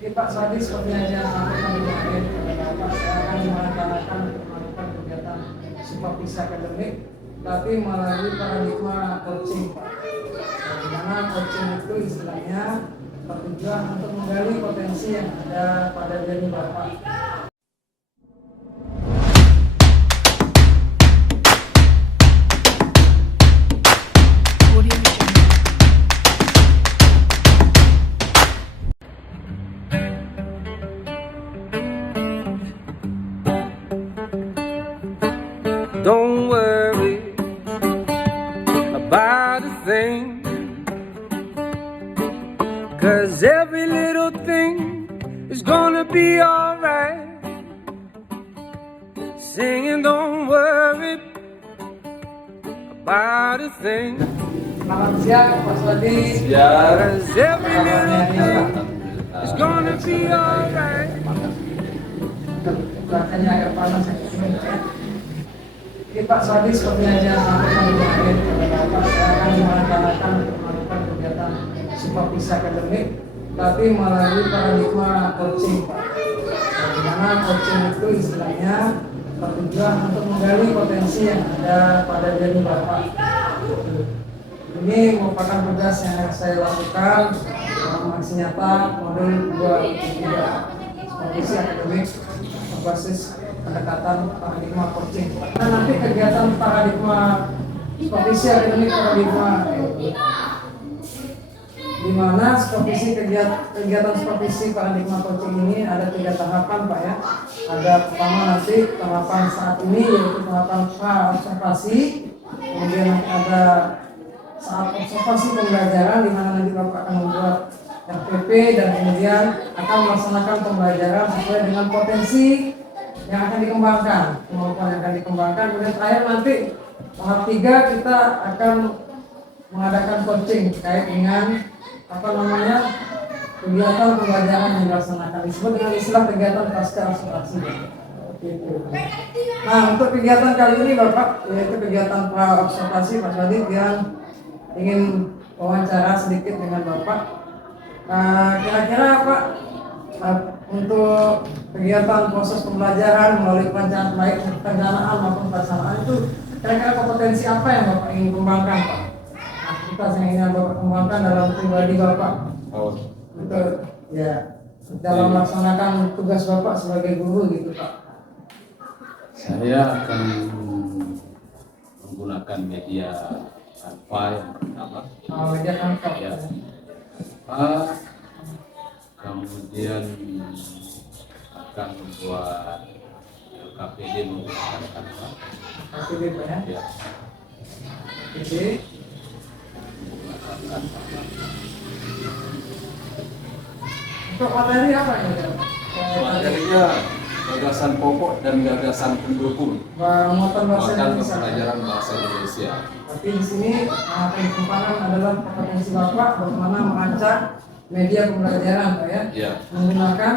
Ini Pak Sadi seperti yang saya sampaikan kemarin kepada Bapak, saya akan merencanakan untuk melakukan kegiatan supervisi akademik, tapi melalui paradigma coaching Pak. Di mana coaching itu istilahnya bertujuan untuk menggali potensi yang ada pada diri Bapak. Don't worry about a thing, 'cause every little thing is gonna be alright. Singing, don't worry about a thing, Selamat siang Pak Sadi. 'cause every little thing is gonna be alright. Cuacanya agak panas ya. Ini Pak Sadi seperti yang saya sampaikan kemarin kepada Bapak, saya akan merencanakan untuk melakukan kegiatan supervisi akademik, tapi melalui paradigma coaching Pak. Di mana coaching itu istilahnya bertujuan untuk menggali potensi yang ada pada diri Bapak. Ini merupakan tugas yang saya lakukan dalam aksi nyata modul 2.3 supervisi akademik berbasis pendekatan paradigma coaching. Nah, nanti kegiatan paradigma supervisi akademik paradigma di mana kegiatan supervisi paradigma coaching ini ada 3 tahapan Pak ya. Ada pertama nanti tahapan saat ini yaitu tahapan observasi, kemudian ada saat observasi pembelajaran di mana nanti Bapak akan membuat RPP dan kemudian akan melaksanakan pembelajaran sesuai dengan potensi yang akan dikembangkan, kemampuan yang akan dikembangkan. Kemudian terakhir nanti tahap 3 kita akan mengadakan coaching terkait dengan kegiatan pembelajaran yang dilaksanakan, disebut dengan istilah kegiatan pasca observasi. Nah, untuk kegiatan kali ini Bapak, yaitu kegiatan pra observasi, Pak Sadi yang ingin wawancara sedikit dengan Bapak. Kira-kira Pak, untuk kegiatan proses pembelajaran melalui perencanaan baik perencanaan maupun pelaksanaan itu kira-kira kompetensi apa yang Bapak ingin kembangkan Pak? Aktivitas yang ingin Bapak kembangkan dalam pribadi Bapak untuk ya dalam melaksanakan tugas Bapak sebagai guru gitu Pak. Saya akan menggunakan media Canva yang pertama. Media Canva. Ya. Canva. Kemudian akan membuat LKPD menggunakan Canva. LKPD Pak ya? Ya. Oke. Menggunakan Canva. Untuk materi apa ini? Materinya gagasan pokok dan gagasan pendukung Muatan bahasa Indonesia. pembelajaran bahasa Indonesia. Tapi di sini pengembangan adalah kompetensi Bapak bagaimana merancang media pembelajaran Pak ya, Ya. menggunakan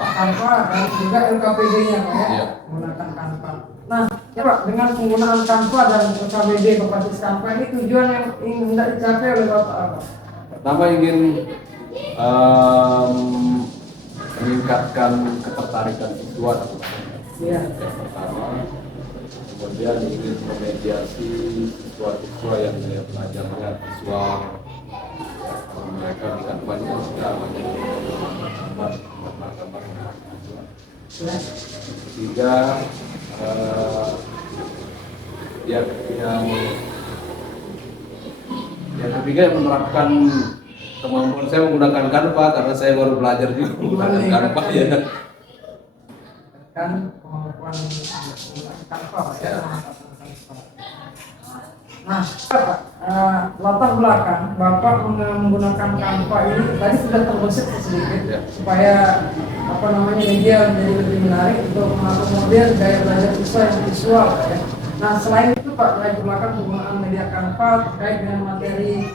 Canva dan juga LKPD-nya Pak ya, Ya. menggunakan Canva. Nah, ya Pak, dengan penggunaan Canva dan LKPD berbasis Canva ini tujuan yang ingin hendak dicapai oleh Bapak apa? Pertama ingin meningkatkan ketertarikan siswa. Iya. Yang pertama, kemudian ingin memediasi siswa-siswa yang belajar dengan visual. Mereka di Canva itu sudah banyak gambar. Ketiga, yang ketiga menerapkan kemampuan saya menggunakan Canva karena saya baru belajar juga menggunakan Canva ya. Kan kemampuan menggunakan Canva Pak ya. Nah, Pak, latar belakang Bapak menggunakan Canva ini tadi sudah terbesit sedikit Ya. supaya media menjadi lebih menarik untuk mengakomodir gaya belajar siswa yang visual Pak ya. Nah, selain itu Pak, latar belakang penggunaan media Canva terkait dengan materi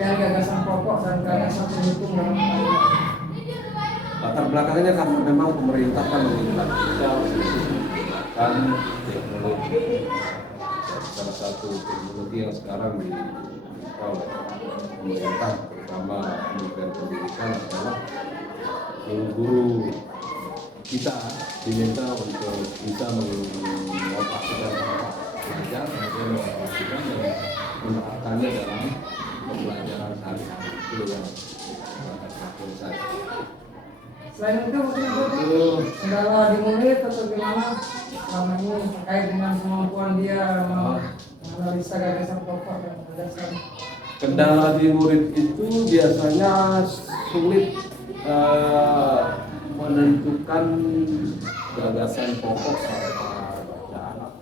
gagasan pokok dan gagasan pendukung dalam Latar belakangnya karena memang pemerintah kan menginginkan kita menggunakan teknologi. Salah satu teknologi yang sekarang diminta oleh pemerintah, terutama Kementerian Pendidikan adalah guru kita diminta untuk bisa mengoperasikan pelajar, kemudian mengoperasikan dan menerapkannya dalam pembelajaran sehari-hari. Itu yang akan saya. Selain itu mungkin itu kendala di murid atau gimana selama ini terkait dengan kemampuan dia menganalisa gagasan pokok dan gagasan. Kendala di murid itu biasanya sulit menentukan gagasan pokok saat bacaan.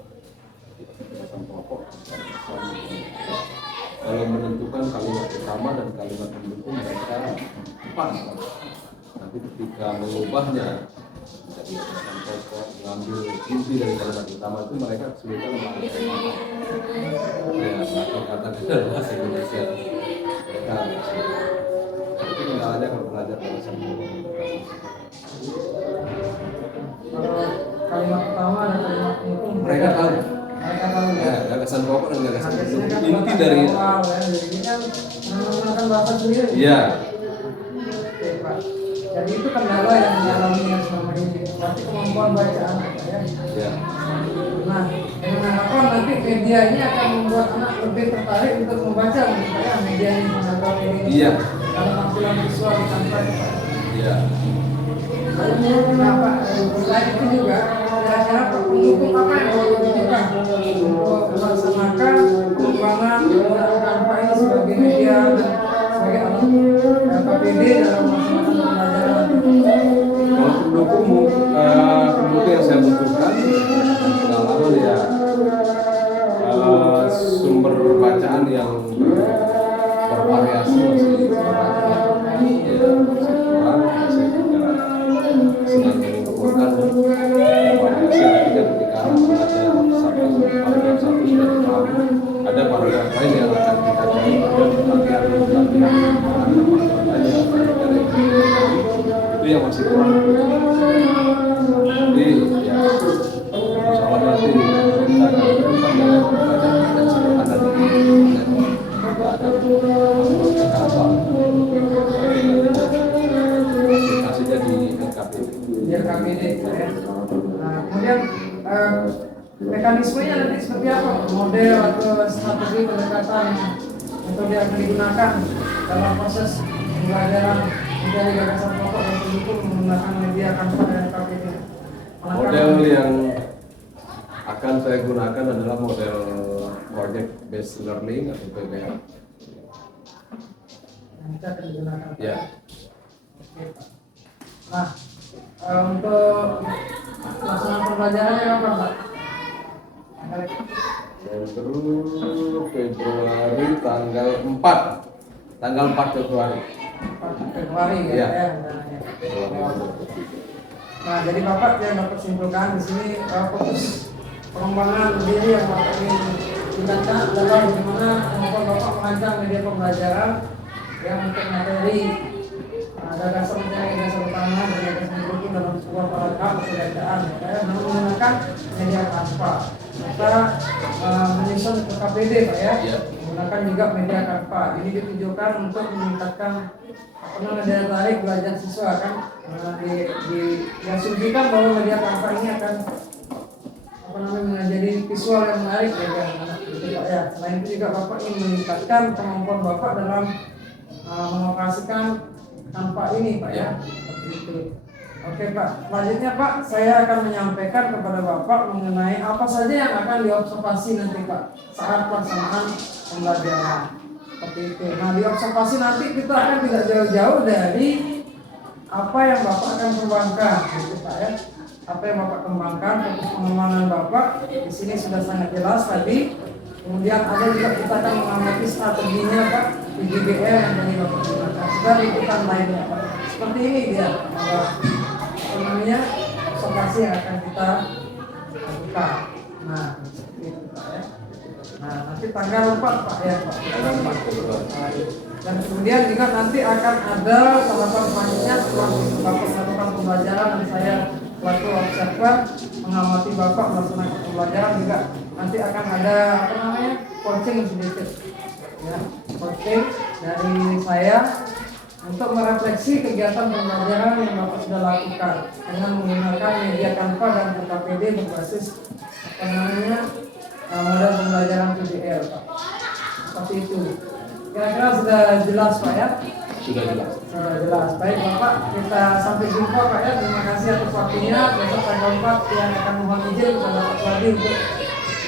Gagasan pokok. Kalau menentukan kalimat utama dan kalimat pendukung mereka pas. Nanti ketika mengubahnya menjadi gagasan pokok, mengambil inti dari kalimat utama itu mereka kesulitan mengalami kata-kata dalam bahasa Indonesia. Mereka itu kendalanya kalau belajar gagasan pokok. Kalau kalimat utama dan kalimat pendukung Mereka tahu. Mereka tahu ya. Gagasan pokok dan gagasan pendukung Biasanya kan inti bahasa dari awal ya, jadi ini kan menggunakan bahasa sendiri. iya. Oke Pak. Jadi itu kendala yang dialami yang selama ini. Berarti kemampuan bacaan ya. Ya. Nah, dengan harapan nanti media ini akan membuat anak lebih tertarik untuk membaca, menurut saya media ini mengantar ini. Iya. Kalau tampilan visual di kantor Pak. Iya. Nah Pak, selain itu juga kira-kira pendukung apa yang perlu dilakukan untuk melaksanakan pengembangan tanpa ini sebagai media dan sebagai alat KPD dalam melaksanakan pembelajaran. Kalau pendukung yang saya butuhkan pengalaman ya sumber bacaan yang bervariasi masih kurang, masih juga sedang mengumpulkan variasi ketika belajar paragraf satu sudah dipahami, ada paragraf lain yang akan kita cari pada latihan itu yang masih kurang. Jadi ya insya Allah nanti kita akan belajar dan sederhana aplikasinya di KPD. Di KPD ya. Nah, kemudian mekanismenya nanti seperti apa? Model atau strategi pendekatan metode yang akan digunakan dalam proses pembelajaran mencari gagasan pokok dan pendukung menggunakan media kantor dan KPD. Model yang akan saya gunakan adalah model project based learning atau PBL. Yang kita akan digunakan. Ya. Oke, Pak. Nah, untuk pelaksanaan pembelajarannya apa Pak? Terus Februari tanggal 4 Februari. 4 Februari ya. Iya. Rencananya. Nah, jadi Bapak yang dapat simpulkan di sini fokus pengembangan diri yang Bapak ingin tingkatkan adalah bagaimana kemampuan Bapak merancang media pembelajaran yang untuk materi gagasan mencari gagasan utama dan gagasan pendukung dalam sebuah paragraf atau bacaan ya, menggunakan media Canva. Kita menyusun ke KPD Pak ya, menggunakan juga media Canva. Ini ditujukan untuk meningkatkan daya tarik belajar siswa kan. Diasumsikan bahwa media Canva ini akan menjadi visual yang menarik ya kan, gitu Pak ya. Selain itu juga Bapak ingin meningkatkan kemampuan Bapak dalam mengoperasikan Canva ini Pak ya. Seperti itu. Oke Pak, selanjutnya Pak, saya akan menyampaikan kepada Bapak mengenai apa saja yang akan diobservasi nanti Pak saat pelaksanaan pembelajaran. Seperti itu. Nah, diobservasi nanti kita akan tidak jauh-jauh dari apa yang Bapak akan kembangkan, gitu Pak ya. Apa yang Bapak kembangkan, fokus pengembangan Bapak di sini sudah sangat jelas tadi. Kemudian ada juga kita akan mengamati strateginya Pak, PJBL yang tadi Bapak gunakan. Sudah liputan lainnya Pak. Seperti ini dia, namanya observasi yang akan kita lakukan. Nah, seperti itu Pak ya. Nah, nanti tanggal 4 Pak ya Pak. Tanggal 4 Februari. Dan kemudian juga nanti akan ada tahapan selanjutnya setelah Bapak melakukan pembelajaran dan saya selaku observer mengamati Bapak melaksanakan pembelajaran juga nanti akan ada coaching sedikit ya, coaching dari saya untuk merefleksi kegiatan pembelajaran yang Bapak sudah lakukan dengan menggunakan media Canva dan PKPD berbasis model pembelajaran PBL, Pak. Seperti itu. Kira-kira sudah jelas, Pak ya? Sudah jelas. Sudah jelas. Baik Bapak, kita sampai jumpa Pak ya. Terima kasih atas waktunya. Besok tanggal 4 yang akan mohon izin kepada Pak Swadi untuk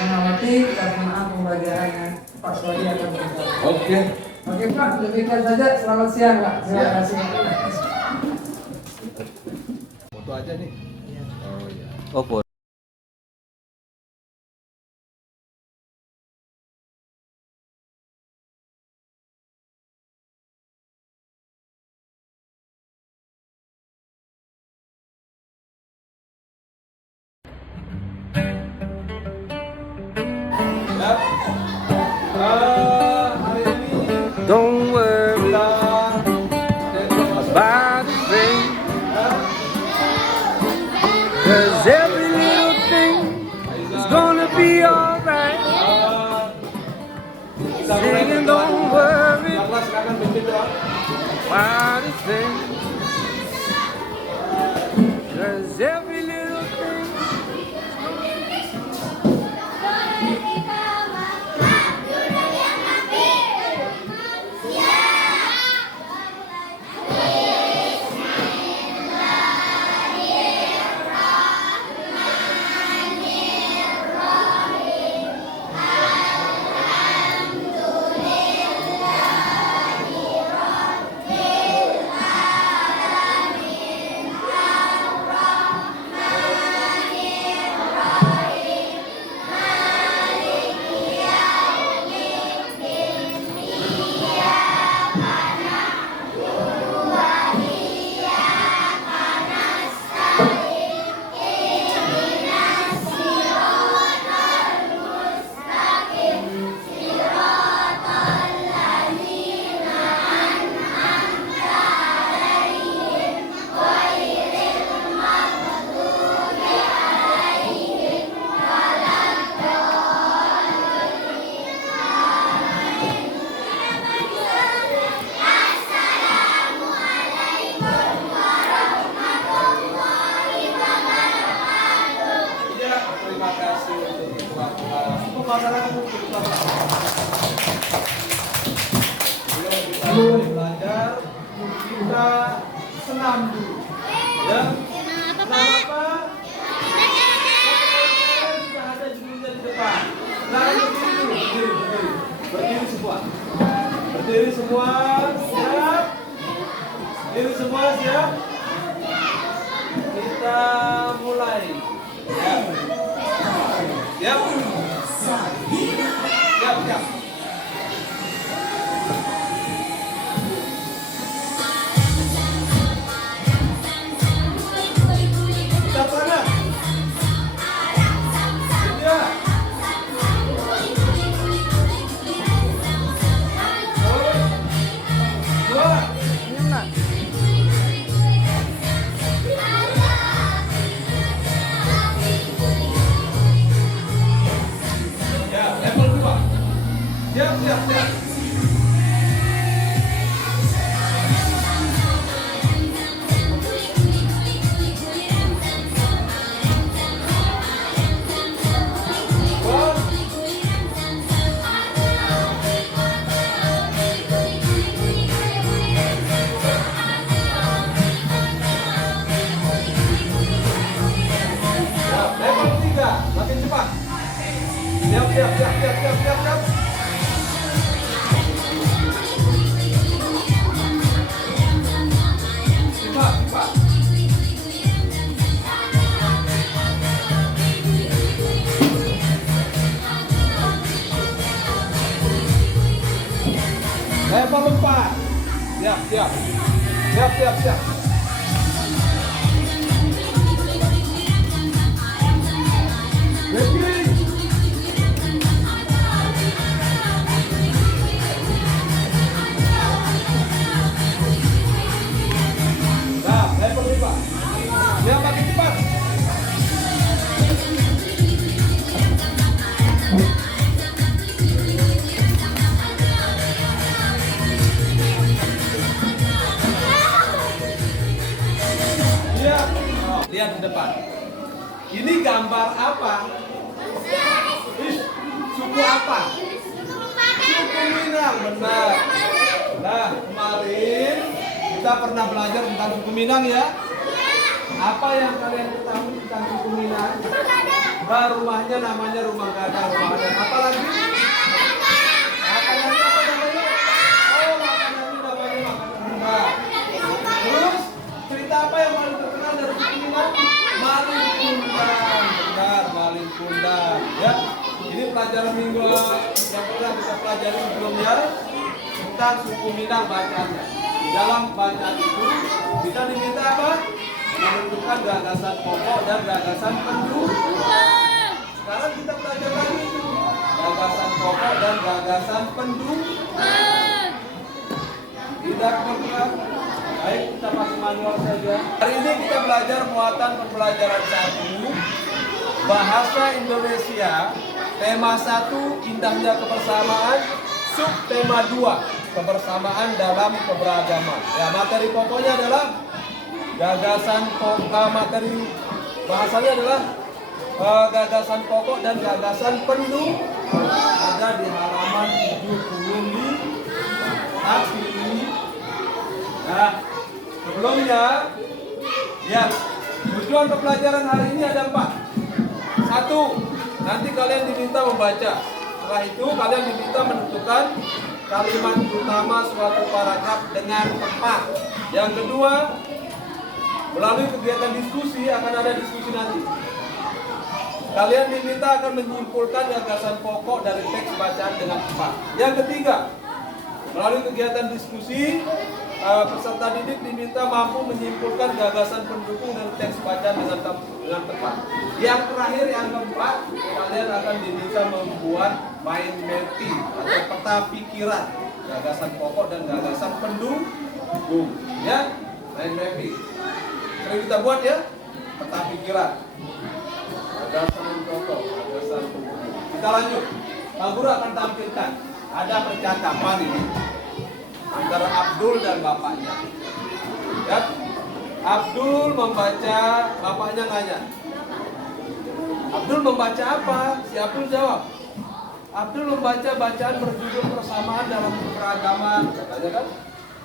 mengamati pelaksanaan pembelajarannya Pak Swadi akan berikan. Oke. Oke Pak, demikian saja. Selamat siang Pak. Terima kasih. Foto aja nih. Oh iya. Oh, Hari ini don't worry kita about a thing, 'cause every little thing is gonna be alright. Singing, don't worry silakan pimpin doa. about a thing, 'cause every little thing. Terima kasih untuk pemasaran untuk Bapak. Belum kita mulai belajar, kita senam dulu. Ya. Senam apa? Sudah ada judulnya di depan. Silakan berdiri dulu, berdiri. Berdiri semua. Berdiri semua, siap. Berdiri semua, siap. Kita mulai. Siap. Siap. Siap, siap. Kita sana. Sedia. Dua. Ya, level 2. Siap, siap, siap. Dua. Ya, level 3. Makin cepat. Siap, siap, siap, siap, siap, siap, siap. Cepat, cepat. Level 4. Siap, siap. Siap, siap, siap. Ready? Nah, level 5. Dia makin cepat. Lihat di depan. Ini gambar apa? Suku apa? Suku Minang, benar. Nah, kemarin kita pernah belajar tentang suku Minang ya. Apa yang kalian ketahui tentang suku Minang? Rumahnya namanya rumah gadang, rumah gadang. Apa lagi? Apa lagi? Apa namanya? Oh, makanannya namanya makanan Sunda. Terus cerita apa yang paling terkenal dari suku Minang? Malin Kundang, benar, Malin Kundang. Ya, ini pelajaran minggu yang pernah kita pelajari sebelumnya tentang suku Minang bacaannya. Di dalam bacaan itu kita diminta apa? Menentukan gagasan pokok dan gagasan pendukung. Sekarang kita belajar lagi itu gagasan pokok dan gagasan pendukung. Tidak pernah. Baik, kita pakai manual saja. Hari ini kita belajar muatan pembelajaran 1 Bahasa Indonesia. Tema 1 indahnya kebersamaan. Subtema 2 kebersamaan dalam keberagaman. Ya, materi pokoknya adalah gagasan pokok. Materi bahasanya adalah gagasan pokok dan gagasan pendukung. Ada di halaman 75. Tapi nah, sebelumnya, ya, tujuan pembelajaran hari ini ada 4. 1, nanti kalian diminta membaca. Setelah itu kalian diminta menentukan kalimat utama suatu paragraf dengan tepat. Yang kedua, melalui kegiatan diskusi akan ada diskusi nanti. Kalian diminta akan menyimpulkan gagasan pokok dari teks bacaan dengan tepat. Yang ketiga, melalui kegiatan diskusi, peserta didik diminta mampu menyimpulkan gagasan pendukung dan teks bacaan dengan tepat. Yang terakhir, yang keempat, kalian akan diminta membuat mind mapping atau peta pikiran gagasan pokok dan gagasan pendukung. Ya, mind mapping. Sering kita buat ya, peta pikiran. Gagasan pokok, gagasan pendukung. Kita lanjut. Pak Guru akan tampilkan. Ada percakapan ini antara Abdul dan bapaknya. Ya, Abdul membaca, bapaknya nanya. Abdul membaca apa? Si Abdul jawab. Abdul membaca bacaan berjudul persamaan dalam keberagaman, katanya kan.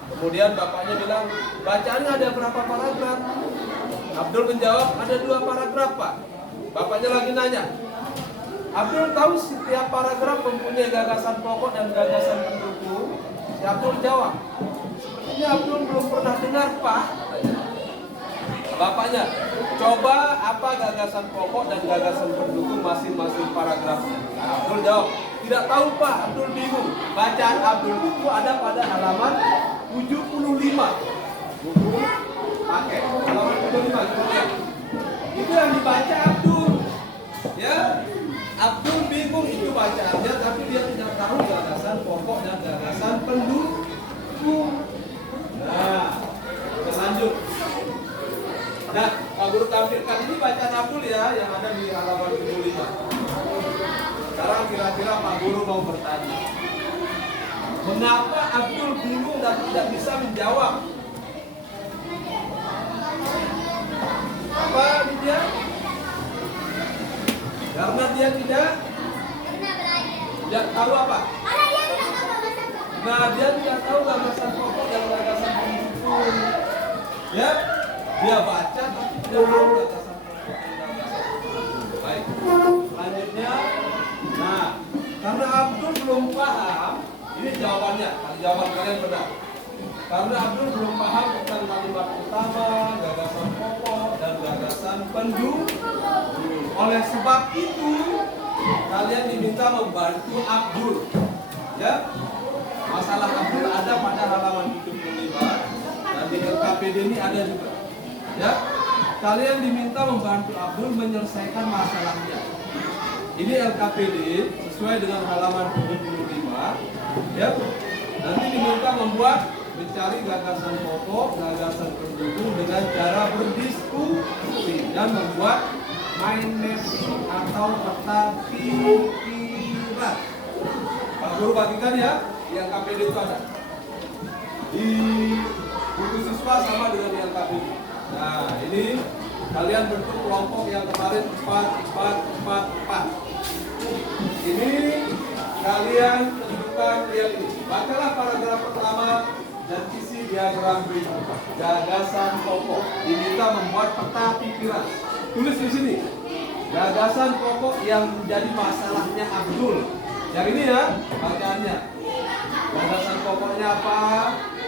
Kemudian bapaknya bilang, bacaannya ada berapa paragraf? Abdul menjawab, ada 2 paragraf, Pak. Bapaknya lagi nanya. Abdul tahu setiap paragraf mempunyai gagasan pokok dan gagasan pendukung. Si Abdul jawab, sepertinya Abdul belum pernah dengar, Pak. Bapaknya, coba apa gagasan pokok dan gagasan pendukung masing-masing paragraf? Abdul jawab, tidak tahu, Pak. Abdul bingung. Bacaan Abdul itu ada pada halaman 75. Buku pakai halaman 75. Itu yang dibaca Abdul. Ya, Abdul bingung itu bacaannya, tapi dia tidak tahu gagasan pokok dan gagasan pendukung. Nah, lanjut. Nah, Pak Guru tampilkan ini bacaan Abdul ya, yang ada di halaman 75. Sekarang kira-kira Pak Guru mau bertanya, mengapa Abdul bingung dan tidak bisa menjawab? Apa dia? Karena dia tidak tahu apa? Nah, dia tidak tahu gagasan pokok dan gagasan pendukung. Ya, dia baca tapi tidak tahu gagasan pokok dan gagasan pendukung. Baik, selanjutnya. Nah, karena Abdul belum paham, ini jawabannya. Jawaban kalian benar. Karena Abdul belum paham tentang kalimat utama, gagasan pokok dan gagasan pendukung. Oleh sebab itu, kalian diminta membantu Abdul. Ya, masalah Abdul ada pada halaman 75 dan di LKPD ini ada juga. Ya, kalian diminta membantu Abdul menyelesaikan masalahnya. Ini LKPD sesuai dengan halaman 75. Ya, nanti diminta mencari gagasan pokok, gagasan pendukung dengan cara berdiskusi dan membuat mind mapping atau peta pikiran. Pak Guru bagikan ya, yang KPD itu ada di buku siswa sama dengan yang KPD. Nah, ini kalian bentuk kelompok yang kemarin 4, 4, 4, 4. Ini kalian tentukan yang ini. Bacalah paragraf pertama dan isi diagram berikut. Gagasan pokok. Diminta membuat peta pikiran. Tulis di sini. Gagasan pokok yang menjadi masalahnya Abdul. Yang ini ya, bacaannya. Gagasan pokoknya apa?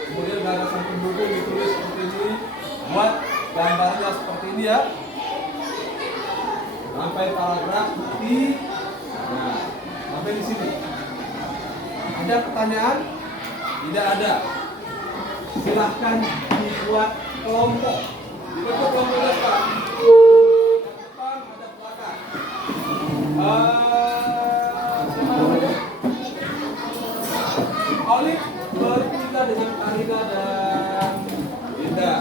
Kemudian gagasan pendukung ditulis seperti ini. Buat gambarnya seperti ini ya. Sampai paragraf di. Nah, sampai di sini. Ada pertanyaan? Tidak ada. Silahkan dibuat kelompok. Dibentuk kelompoknya Pak. Depan ada belakang. Siapa namanya? Olive berpindah dengan Karina dan Linda.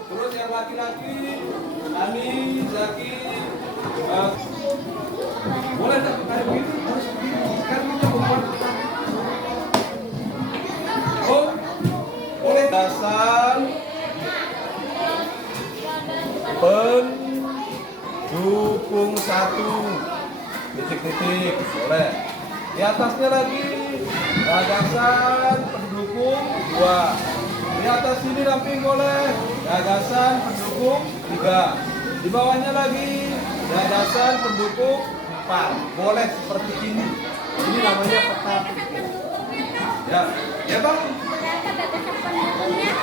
Terus yang laki-laki, Ani, Zaki. Boleh tak kayak begitu? Harus begitu. Kan kita membuat. Oh, boleh dasar pendukung 1 titik-titik boleh. Di atasnya lagi gagasan pendukung 2. Di atas sini ramping boleh gagasan pendukung 3. Di bawahnya lagi gagasan pendukung 4. Boleh seperti ini. Ini namanya peta pikir. Ya, ya Bang.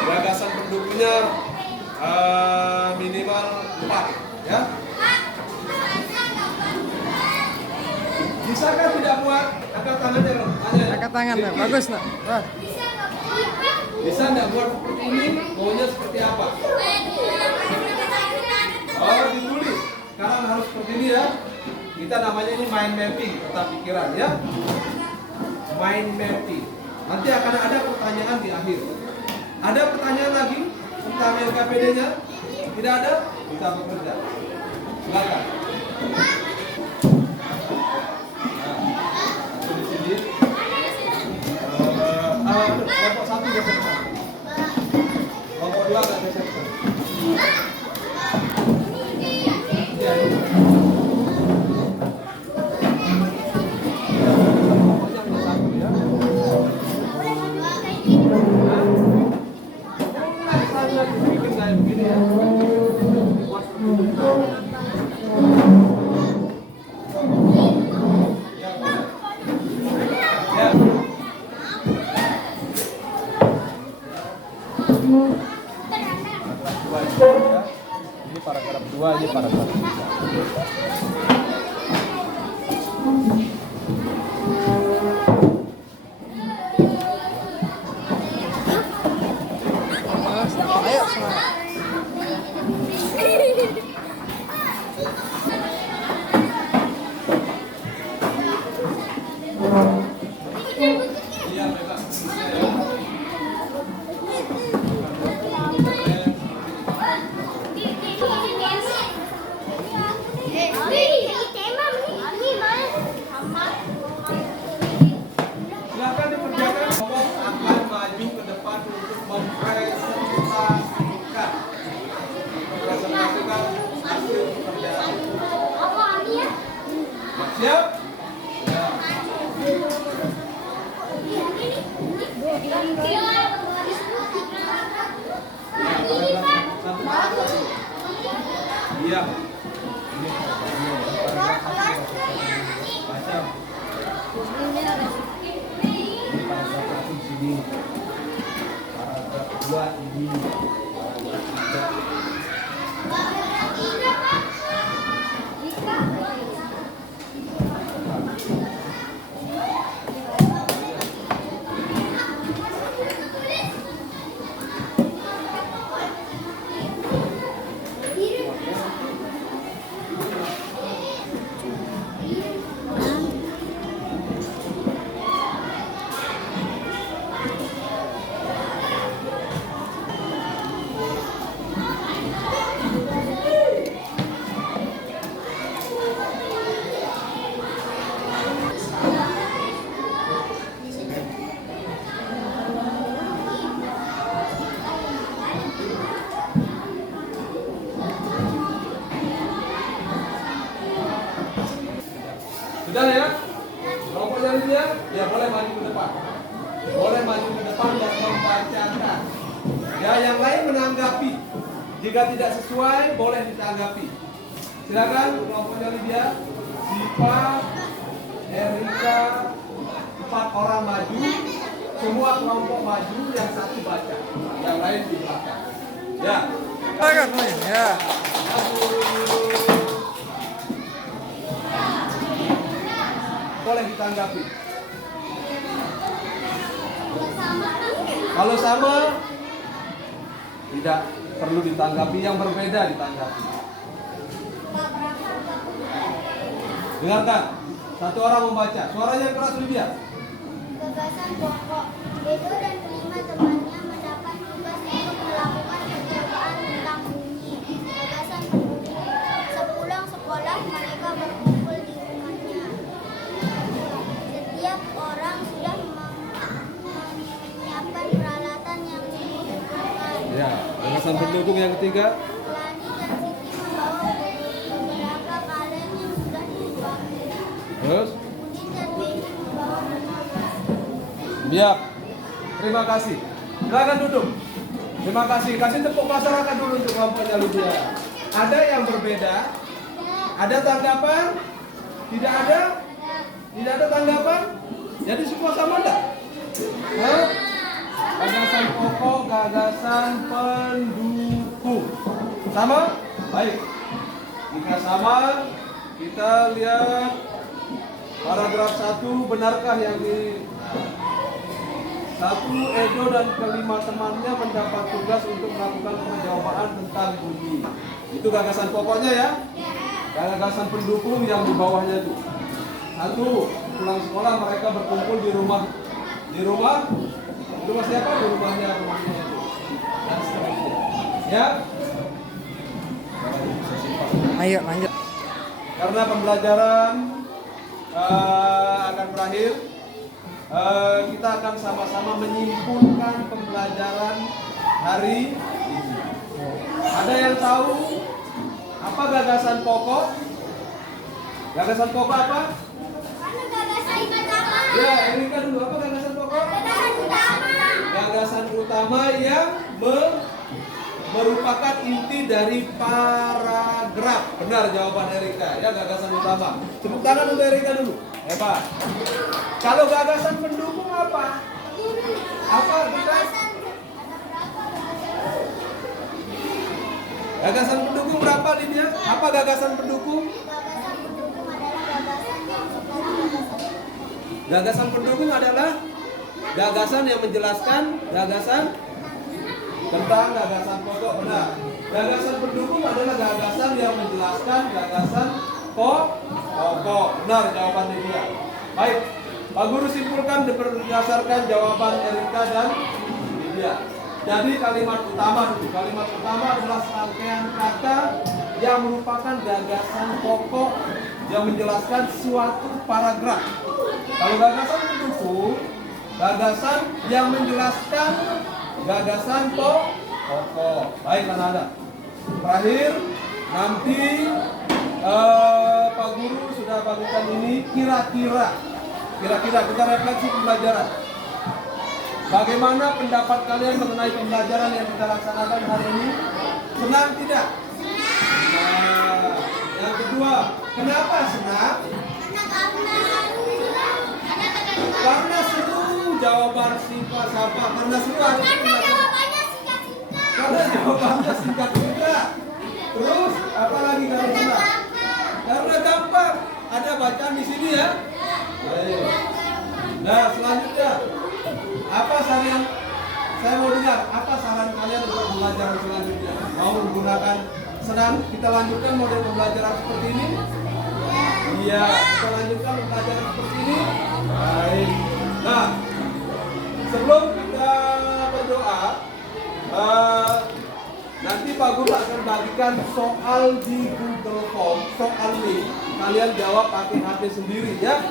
Gagasan pendukungnya minimal 4, ya. Bisakah tidak buat? Angkat tangannya dong. Angkat tangan, Pak. Bagus, Nak. Wah. Bisa nggak buat seperti ini? Maunya seperti apa? Oh, ditulis. Sekarang harus seperti ini ya. Kita namanya ini mind mapping, peta pikiran ya. Mind mapping. Nanti akan ada pertanyaan di akhir. Ada pertanyaan lagi tentang LKPD-nya? Tidak ada? Kita bekerja. Silakan. Di sini. Kelompok 1 geser ke sana. Kelompok 2 nggak geser ke sana. Ya, ini. Kelompoknya hanya 1 ya. Saya bikin kayak begini ya. Buat seperti ini. Ya. Ini paragraf 2, ini paragraf 3. Ayo, semangat. Iya, bebas. Silakan dikerjakan. Kelompok akan maju ke depan untuk mempresentasikan hasil pekerjaan. Siap? Ya. Iya. Baca. Paragraf 1 sini. Paragraf 2 ini. Paragraf 3. Ya, yang lain menanggapi. Jika tidak sesuai, boleh ditanggapi. Silakan kelompoknya Lydia, Siva, Erika, 4 orang maju. Semua kelompok maju, yang satu baca, yang lain di belakang. Ya. Silakan, ya. Boleh ditanggapi. Kalau sama, tidak perlu ditanggapi, yang berbeda ditanggapi. Dengarkan, satu orang membaca. Suaranya keras Lydia. Gagasan pokok. Edo dan kelima temannya mendapat tugas untuk melakukan percobaan tentang bumi. Gagasan penduduk. Sepulang sekolah mereka berkumpul di rumahnya. Setiap orang sudah menyiapkan peralatan yang dibutuhkan. Ya, gagasan pendukung yang ketiga. Lani dan Siti membawa beberapa kaleng yang sudah dipakai. Terus, Udin dan Beni membawa biak. Terima kasih. Silakan duduk. Terima kasih. Kasih tepuk masyarakat dulu untuk kelompoknya Lydia. Ada yang berbeda? Ada tanggapan? Tidak ada? Tidak ada tanggapan? Jadi semua sama enggak? Hah? Gagasan pokok, gagasan pendukung. Sama? Baik. Jika sama, kita lihat paragraf 1. Benarkah yang di 1, Edo dan kelima temannya mendapat tugas untuk melakukan percobaan tentang bumi. Itu gagasan pokoknya ya. Gagasan pendukung yang di bawahnya itu. 1, pulang sekolah mereka berkumpul di rumah. Di rumah siapa? Di rumahnya itu. Dan seterusnya. Ya. Ayo lanjut. Karena pembelajaran akan berakhir, kita akan sama-sama menyimpulkan pembelajaran hari ini. Ada yang tahu apa gagasan pokok? Gagasan pokok apa? Karena gagasan utama. Ya, Erika dulu, apa gagasan pokok? Gagasan utama. Gagasan utama yang merupakan inti dari paragraf. Benar jawaban Erika, ya, gagasan utama. Tepuk tangan untuk Erika dulu. Hebat. Kalau gagasan pendukung apa? Apa kita? Gagasan pendukung berapa Lydia? Apa gagasan pendukung? Gagasan pendukung adalah gagasan yang sebelah gagasan. Gagasan pendukung adalah gagasan yang menjelaskan gagasan tentang gagasan pokok. Benar. Gagasan pendukung adalah gagasan yang menjelaskan gagasan pokok. Benar jawaban Lydia. Baik, Pak Guru simpulkan berdasarkan jawaban Erika dan Lydia. Jadi kalimat utama dulu. Kalimat utama adalah serangkaian kata yang merupakan gagasan pokok yang menjelaskan suatu paragraf. Kalau gagasan pendukung, gagasan yang menjelaskan gagasan pokok. Baik, anak-anak. Terakhir, nanti Pak Guru sudah bagikan ini kira-kira kita refleksi pembelajaran. Bagaimana pendapat kalian mengenai pembelajaran yang kita laksanakan hari ini? Senang tidak? Nah, yang kedua, kenapa senang? Karena seru jawaban Siva Sapa. Karena seru harus Karena jawabannya singkat-singkat. Terus apa lagi kalau senang? Karena gampang. Ada bacaan di sini ya. Baik. Nah, selanjutnya apa saran? Saya mau dengar apa saran kalian untuk pembelajaran selanjutnya? Mau menggunakan senang? Kita lanjutkan model pembelajaran seperti ini? Iya, kita lanjutkan pembelajaran seperti ini. Baik. Nah, sebelum kita berdoa, nanti Pak Guru akan bagikan soal di Google Form, soal ini. Kalian jawab pakai HP sendiri ya.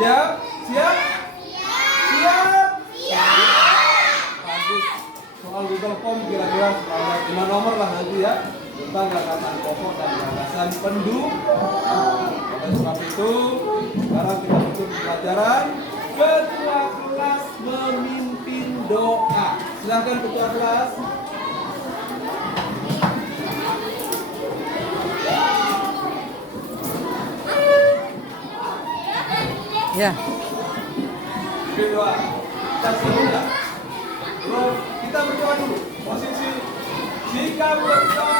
Siap? Siap? Siap? Bagus. Soal Google Form kira-kira 5 nomor lah nanti ya. Tentang gagasan pokok dan gagasan pendukung. Oleh sebab itu, sekarang kita tutup pelajaran. Ketua kelas memimpin doa. Silakan ketua kelas. Ya. Kedua, kita semula. Kita berdoa dulu. Posisi jika berdoa.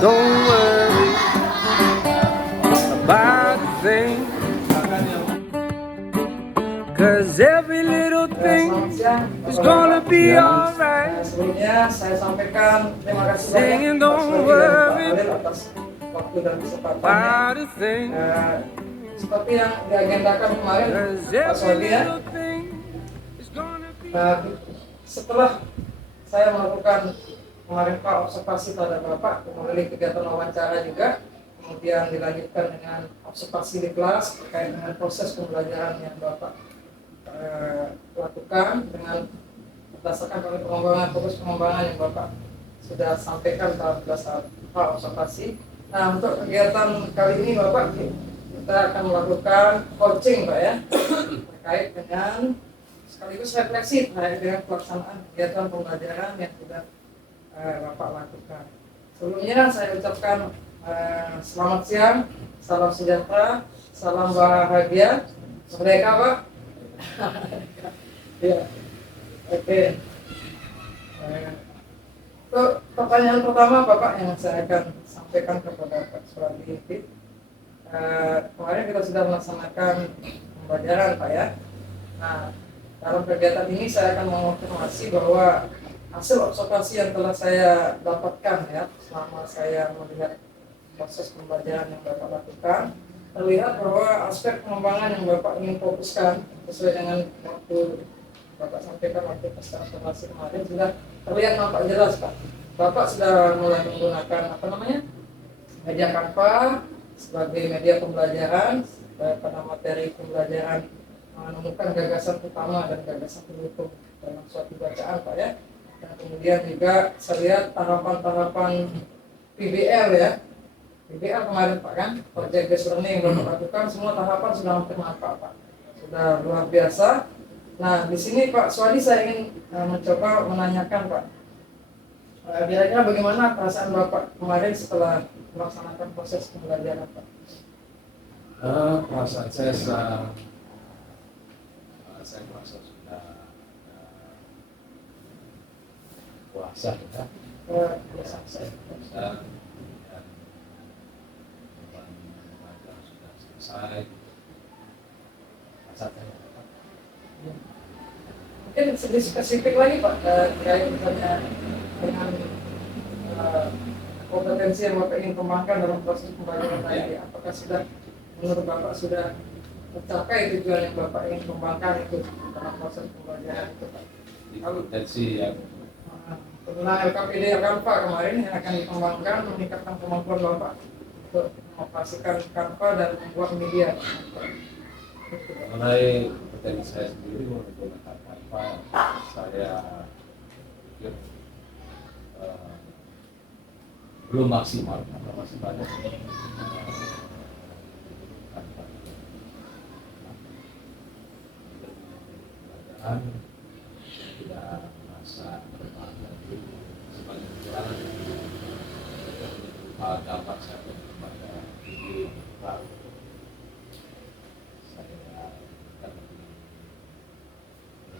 Don't worry about a thing, Silakan yang 'cause every little thing Selamat siang. is gonna be alright. Sebelumnya saya sampaikan terima kasih Singing, banyak don't Pak Sudi dan Pak worry Halil atas waktu dan kesempatannya. about a thing, Seperti yang diagendakan kemarin 'cause Pak Sudi every ya. little thing is gonna be Setelah saya melakukan kemarin Pak observasi terhadap Bapak, kemudian kegiatan wawancara juga, kemudian dilanjutkan dengan observasi di kelas terkait dengan proses pembelajaran yang Bapak lakukan dengan berdasarkan pada pengembangan fokus pengembangan yang Bapak sudah sampaikan pada saat Pak observasi. Nah, untuk kegiatan kali ini Bapak kita akan melakukan coaching Pak ya terkait dengan sekaligus refleksi terkait dengan pelaksanaan kegiatan pembelajaran yang sudah Bapak lakukan. Sebelumnya saya ucapkan selamat siang, salam sejahtera, salam bahagia, merdeka Pak. Ya, oke. Untuk pertanyaan pertama Bapak yang saya akan sampaikan kepada Pak Suwadi. Kemarin kita sudah melaksanakan pembelajaran Pak ya. Nah, dalam kegiatan ini saya akan mengonfirmasi bahwa hasil observasi yang telah saya dapatkan ya selama saya melihat proses pembelajaran yang Bapak lakukan, terlihat bahwa aspek pengembangan yang Bapak ingin fokuskan sesuai dengan waktu Bapak sampaikan waktu observasi kemarin sudah terlihat nampak jelas Pak. Bapak sudah mulai menggunakan media Canva sebagai media pembelajaran pada materi pembelajaran, menemukan gagasan utama dan gagasan pendukung dalam suatu bacaan Pak ya. Dan kemudian juga saya lihat tahapan-tahapan PBL ya. PBL kemarin Pak kan, project based learning yang Bapak lakukan, semua tahapan sudah hampir nampak Pak. Sudah luar biasa. Nah, di sini Pak Suwadi saya ingin mencoba menanyakan Pak. Kira-kira bagaimana perasaan Bapak kemarin setelah melaksanakan proses pembelajaran Pak? perasaan saya merasa sudah puasa ya. Biasa saya. Puasa dan beban sudah selesai. Rasanya Mungkin sedikit spesifik lagi Pak terkait misalnya dengan kompetensi yang Bapak ingin kembangkan dalam proses pembelajaran tadi. Apakah sudah menurut Bapak sudah tercapai tujuan yang Bapak ingin kembangkan itu dalam proses pembelajaran itu Pak? kompetensi yang Penggunaan LKPD Canva kemarin yang akan dikembangkan meningkatkan kemampuan Bapak untuk mengoperasikan Canva dan membuat media. mengenai kompetensi saya sendiri menggunakan Canva, saya pikir belum maksimal karena masih banyak Canva. Dan tidak merasa dapat saya kepada video baru. Saya akan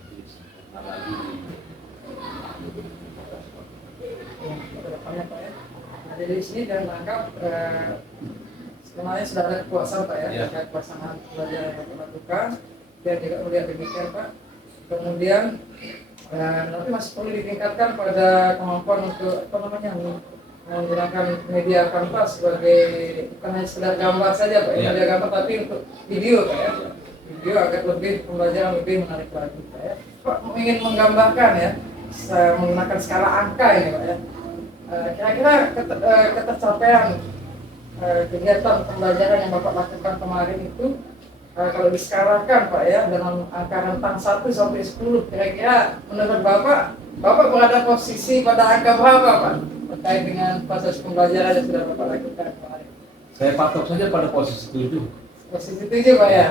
lebih sempurna lagi. Kedepannya Pak ya. Nah, dari sini dan rangka sebenarnya sudah ada kepuasan Pak ya, Ya. terkait pelaksanaan pembelajaran yang Bapak lakukan, dan juga melihat demikian Pak. Kemudian nanti masih perlu ditingkatkan pada kemampuan untuk menggunakan media Canva sebagai bukan hanya sekedar gambar saja Pak, Ya. media gambar tapi untuk video Pak ya. Video agar lebih pembelajaran lebih menarik lagi Pak ya. Pak ingin menggambarkan ya menggunakan skala angka ini Pak ya. Kira-kira ketercapaian kegiatan pembelajaran yang Bapak lakukan kemarin itu kalau diskalakan Pak ya dengan angka rentang 1 sampai 10, kira-kira menurut Bapak berada posisi pada angka berapa Pak terkait dengan proses pembelajaran yang sudah Bapak lakukan kemarin? Saya patok saja pada posisi 7. Posisi 7 Pak ya?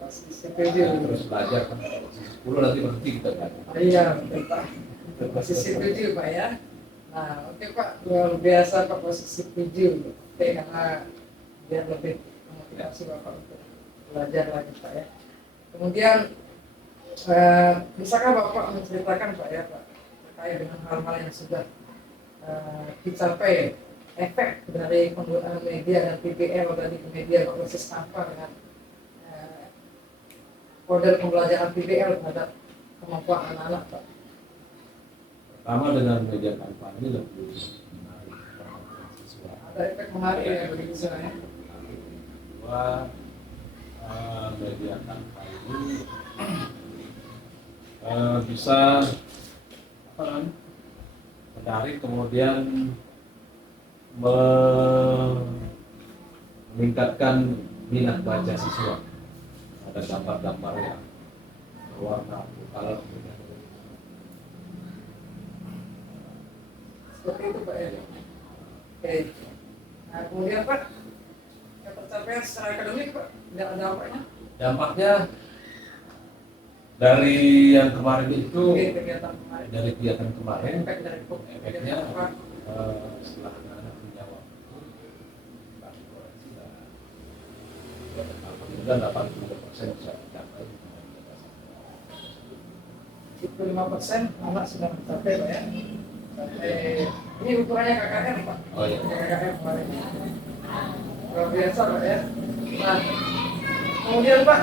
Posisi 7. Terus belajar kan posisi 10 nanti berhenti kita kan. Iya betul Pak. Posisi 7 Pak ya. Nah oke Pak, luar biasa Pak posisi 7. Oke, karena biar lebih memotivasi Bapak untuk belajar lagi Pak ya. Kemudian bisakah Bapak menceritakan Pak ya Pak terkait dengan hal-hal yang sudah dicapai, efek dari penggunaan media dan PBL tadi media berbasis Canva dengan model pembelajaran PBL terhadap kemampuan anak-anak Pak? Pertama dengan media Canva ini lebih menarik perhatian siswa. Ada efek menarik ya bagi siswa ya. Kedua, media Canva ini bisa apa namanya, menarik, kemudian meningkatkan minat baca siswa. Ada gambar-gambar yang berwarna color. Seperti itu Pak ya. Oke. Nah kemudian Pak, ketercapaian secara akademik Pak, tidak ada dampaknya? Dampaknya dari yang kemarin itu, Oke, kegiatan kemarin. dari kegiatan kemarin, Efek dari efeknya Pak. setelah anak-anak menjawab itu kami koreksi dan alhamdulillah 80% bisa dicapai. 5% anak sudah mencapai Pak ya. Ini ukurannya KKM Pak. Oh iya. KKM kemarin. Luar biasa Pak ya. Nah, kemudian Pak,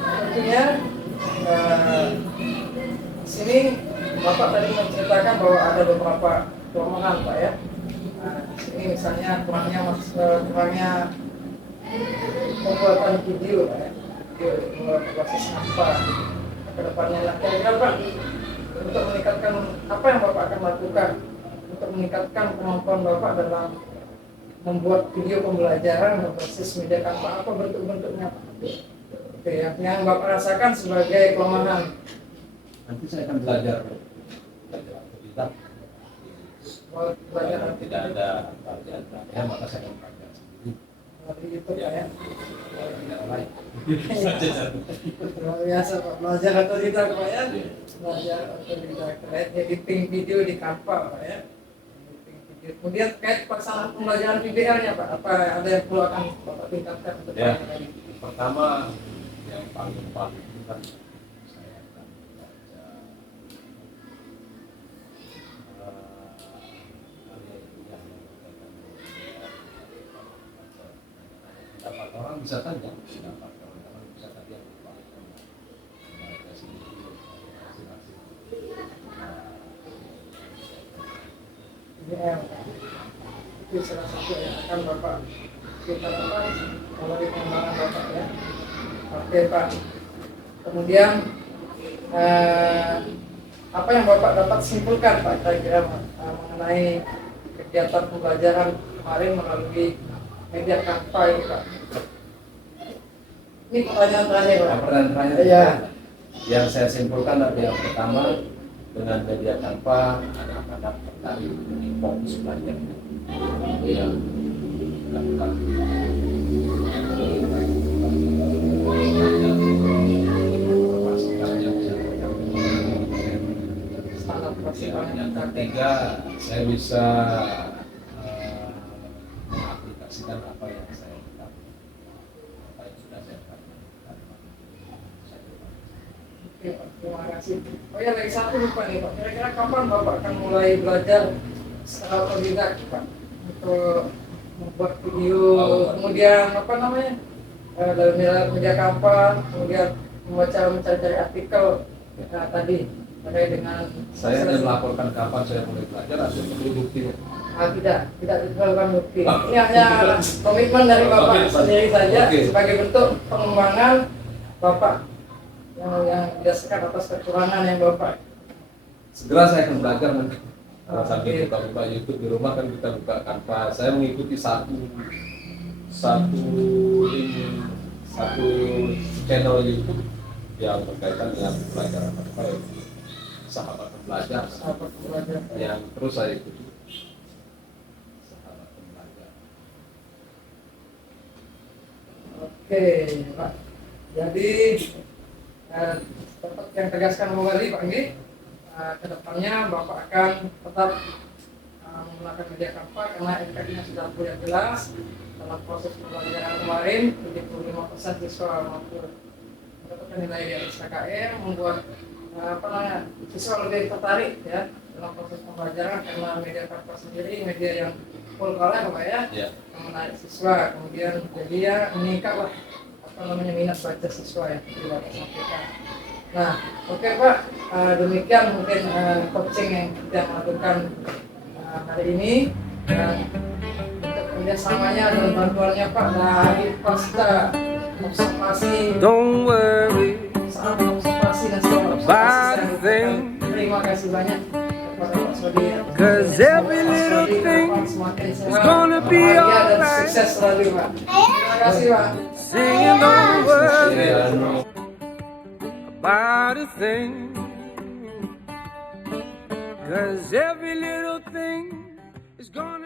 tentunya sini Bapak tadi menceritakan bahwa ada beberapa kelemahan Pak ya. Nah, sini misalnya kurangnya pembuatan video Pak ya. Video berbasis apa ke depannya. Nah, kira-kira Pak, untuk meningkatkan apa yang Bapak akan lakukan untuk meningkatkan kemampuan Bapak dalam membuat video pembelajaran berbasis media Canva, apa bentuk-bentuknya Pak? Oke, yang Bapak rasakan sebagai kelemahan. Nanti saya akan belajar otodidak. Belajar Kalau tidak ada belajar, ya maka saya akan belajar sendiri. melalui YouTube Pak ya. Yang lain. Luar biasa Pak, belajar otodidak Pak ya. Belajar otodidak terkait editing video di Canva Pak ya. Editing video. Kemudian terkait pelaksanaan pembelajaran PBL-nya Pak, apa ada yang perlu akan Bapak tingkatkan untuk Ya. tadi? Pertama, yang paling itu kan saya akan baca yang berkaitan dengan pendapat orang bisa tanya, pendapat orang bisa tanya yang paling mereka sendiri masing-masing. PBL itu salah satu yang akan Bapak kita dapat melalui pengembangan Bapak ya. Oke Pak. Kemudian apa yang Bapak dapat simpulkan Pak kira-kira mengenai kegiatan pembelajaran kemarin melalui media Canva ini Pak? Ini pertanyaan terakhir Pak. Pertanyaan terakhir, Iya. yang saya simpulkan adalah yang pertama, dengan media Canva anak-anak tertarik lebih fokus belajar. Itu yang dilakukan. Standar Ya, persiapan yang ketiga, saya bisa menyaksikan apa yang saya lakukan, apa yang sudah saya lakukan. Oke Pak, terima kasih. Oh ya, lagi satu lupa nih Pak. Kira-kira kapan Bapak akan mulai belajar secara otodidak Pak untuk membuat video, kemudian apa namanya dalam media kampanye, kemudian mencari artikel tadi terkait dengan Saya hanya melaporkan kapan saya mulai belajar, asal perlu buktinya. tidak diperlukan bukti. Ini hanya komitmen dari Bapak Oke, sendiri saja oke. sebagai bentuk pengembangan Bapak yang didasarkan atas kekurangan yang Bapak. Segera saya akan belajar mungkin. Sambil buka YouTube di rumah kan kita buka Canva. Saya mengikuti satu channel YouTube yang berkaitan dengan pelajaran apa ya, sahabat pembelajar. Sahabat pembelajar. Yang terus saya ikuti sahabat pembelajar. Oke Pak, jadi tetap yang tegaskan kembali Pak ini, kedepannya Bapak akan tetap menggunakan media kampanye karena NKI-nya sudah punya jelas dalam proses pembelajaran kemarin 75% siswa mampu mendapatkan nilai di atas KKM, membuat siswa lebih tertarik ya dalam proses pembelajaran karena media kampanye sendiri media yang full color Pak ya, yang menarik siswa, kemudian jadi ya meningkatlah minat baca siswa yang Bapak sampaikan. Nah, oke Pak, demikian mungkin coaching yang kita lakukan hari ini. Untuk kerjasamanya dan bantuannya Pak dari pasca observasi, Don't worry saat observasi dan setelah observasi. Terima kasih banyak kepada Pak Sodi. 'cause every little thing is gonna be alright. Sukses selalu Pak. Terima kasih Pak. Singing, don't worry about a thing, 'cause every little thing is gonna